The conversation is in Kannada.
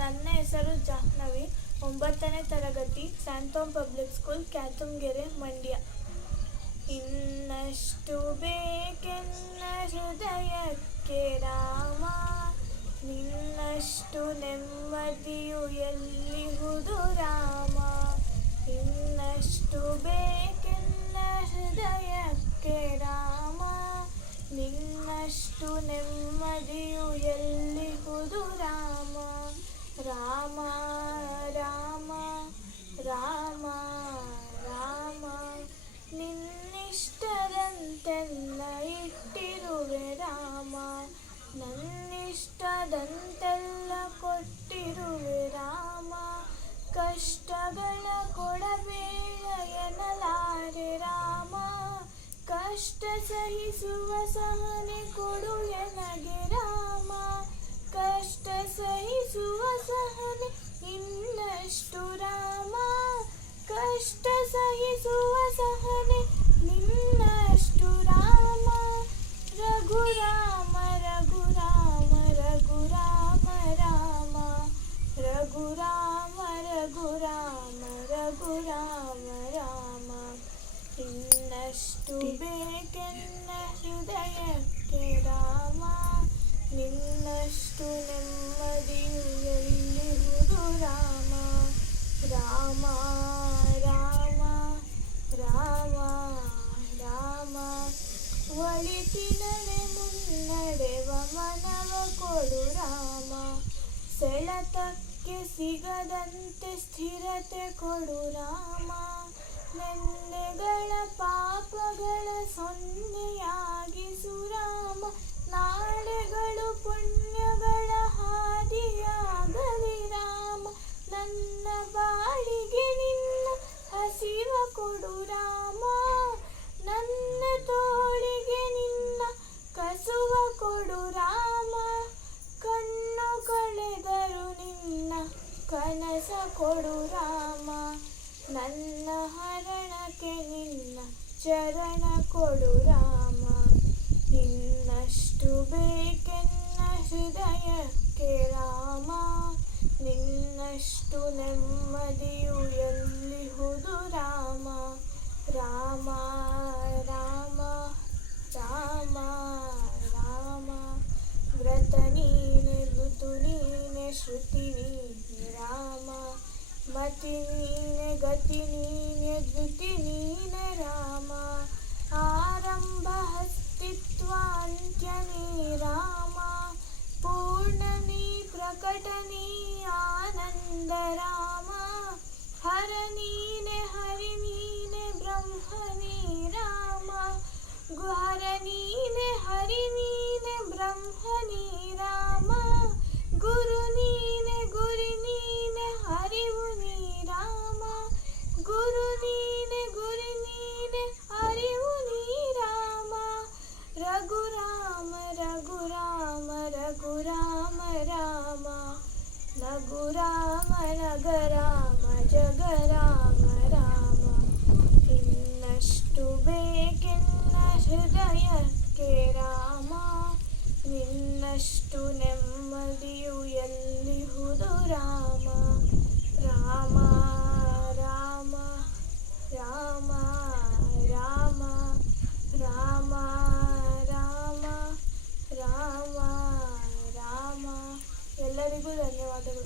ನನ್ನ ಹೆಸರು ಜಾಹ್ನವಿ. 9ನೇ ತರಗತಿ, ಸ್ಯಾಂತೋಮ್ ಪಬ್ಲಿಕ್ ಸ್ಕೂಲ್, ಕ್ಯಾತುಮ್ಗೆರೆ, ಮಂಡ್ಯ. ಇನ್ನಷ್ಟು ಬೇಕೆನ್ನ ಹೃದಯಕ್ಕೆ ರಾಮ, ನಿನ್ನಷ್ಟು ನೆಮ್ಮದಿಯು ಎಲ್ಲಿಹುದು ರಾಮ. ಇನ್ನಷ್ಟು ಬೇಕೆನ್ನ ಹೃದಯಕ್ಕೆ ರಾಮ, ನಿನ್ನಷ್ಟು ನೆಮ್ಮದಿಯು ಎಲ್ಲಿಹುದು ರಾಮ. ರಾಮ ರಾಮ ರಾಮ ರಾಮ, ನಿನ್ನಿಷ್ಟದಂತೆಲ್ಲ ಇಟ್ಟಿರುವೆ ರಾಮ, ನನ್ನಿಷ್ಟದಂತೆಲ್ಲ ಕೊಟ್ಟಿರುವೆ ರಾಮ. ಕಷ್ಟಗಳ ಕೊಡಬೇಡ ಎನ್ನಲಾರೆ ರಾಮ, ಕಷ್ಟ ಸಹಿಸುವ ಸಹನೆ ಕೊಡು ಎನಗೆ ರಾಮ. ಕಷ್ಟ ಸಹಿಸುವ ಸಹನೆ ಇನ್ನಷ್ಟು ರಾಮ, ಕಷ್ಟ ಸಹಿಸುವ ಸಹನೆ ನಿನ್ನಷ್ಟು ರಾಮ. ರಘುರಾಮ ರಘುರಾಮ ರಘುರಾಮ ರಾಮ, ರಘುರಾಮ ರಘುರಾಮ ರಘುರಾಮ ರಾಮ. ಇನ್ನಷ್ಟು ಬೇಕೆನ್ನ ಹೃದಯಕ್ಕೆ ರಾಮ, ನಿನ್ನಷ್ಟು ನೆಮ್ಮದಿಯು ಎಲ್ಲಿಹುದು ರಾಮ. ರಾಮ ರಾಮ ರಾಮ ರಾಮ, ಒಳಿತಿನಡೆ ಮುನ್ನಡೆವ ಮನವ ಕೊಡು ರಾಮ, ಸೆಳೆತಕ್ಕೆ ಸಿಗದಂತೆ ಸ್ಥಿರತೆ ಕೊಡು ರಾಮ. ನೆನ್ನೆಗಳ ಪಾಪಗಳ ಸೊನ್ನೆಯಾಗಿಸು ರಾಮ, ನಾಳೆಗಳು ಪುಣ್ಯಗಳ ಹಾದಿಯಾಗಲಿ ರಾಮ. ನನ್ನ ಬಾಳಿಗೆ ನಿನ್ನ ಹಸಿವ ಕೊಡು ರಾಮ, ನನ್ನ ತೋಳಿಗೆ ನಿನ್ನ ಕಸುವ ಕೊಡು ರಾಮ. ಕಣ್ಣು ಕಳೆದರು ನಿನ್ನ ಕನಸ ಕೊಡು ರಾಮ, ನನ್ನ ಹರಣಕ್ಕೆ ನಿನ್ನ ಚರಣ ಕೊಡು ರಾಮ. ಇನ್ನಷ್ಟು ಬೇಕೆನ್ನ ಹೃದಯಕ್ಕೆ ರಾಮ, ನಿನ್ನಷ್ಟು ನೆಮ್ಮದಿಯು ಎಲ್ಲಿಹುದು ರಾಮ. ರಾಮ ರಾಮ ರಾಮ ರಾಮ, ವ್ರತ ನೀನೆ ಋತು ನೀನೆ ಶ್ರುತಿ ನೀನೆ ರಾಮ, ಮತಿ ನೀನೆ ಗತಿ ನೀನೆ ಧೃತಿ ನೀನೆ ರಾಮ. ಆರಂಭ ಅಸ್ತಿತ್ವ ಅಂತ್ಯ ನೀ ರಾಮ, ಪೂರ್ಣ ನೀ ಪ್ರಕಟ ನೀ ಆನಂದ ರಾಮ. ಹರ ನೀನೆ ಹರಿ ನೀನೆ ಬ್ರಹ್ಮ ನೀ ರಾಮ, ಹರ ನೀನೆ ಹರಿ ನೀನೆ ಬ್ರಹ್ಮ ನೀ ರಾಮ. ಗುರು ನೀನೆ ಗುರಿ ನೀನೆ ಅರಿವು ನೀ ರಾಮ, ಗುರು ನೀನೆ ಗುರಿ ನೀನೆ ಅರಿವು ನೀ ರಾಮ. ರಘುರಾಮ ರಘುರಾಮ ರಘುರಾಮ ರಾಮ, ರಘುರಾಮ ನಗರಾಮ ಜಗರಾಮ ರಾಮ. ಇನ್ನಷ್ಟು ಬೇಕೆನ್ನ ಹೃದಯಕ್ಕೆ ರಾಮ, ನಿನ್ನಷ್ಟು ನೆಮ್ಮದಿಯು ಎಲ್ಲಿಹುದು ರಾಮ. ರಾಮ ರಾಮ ರಾಮ ರಾಮ ರಾಮ ರಾಮ ರಾಮ ರಾಮ. ಎಲ್ಲರಿಗೂ ಧನ್ಯವಾದಗಳು.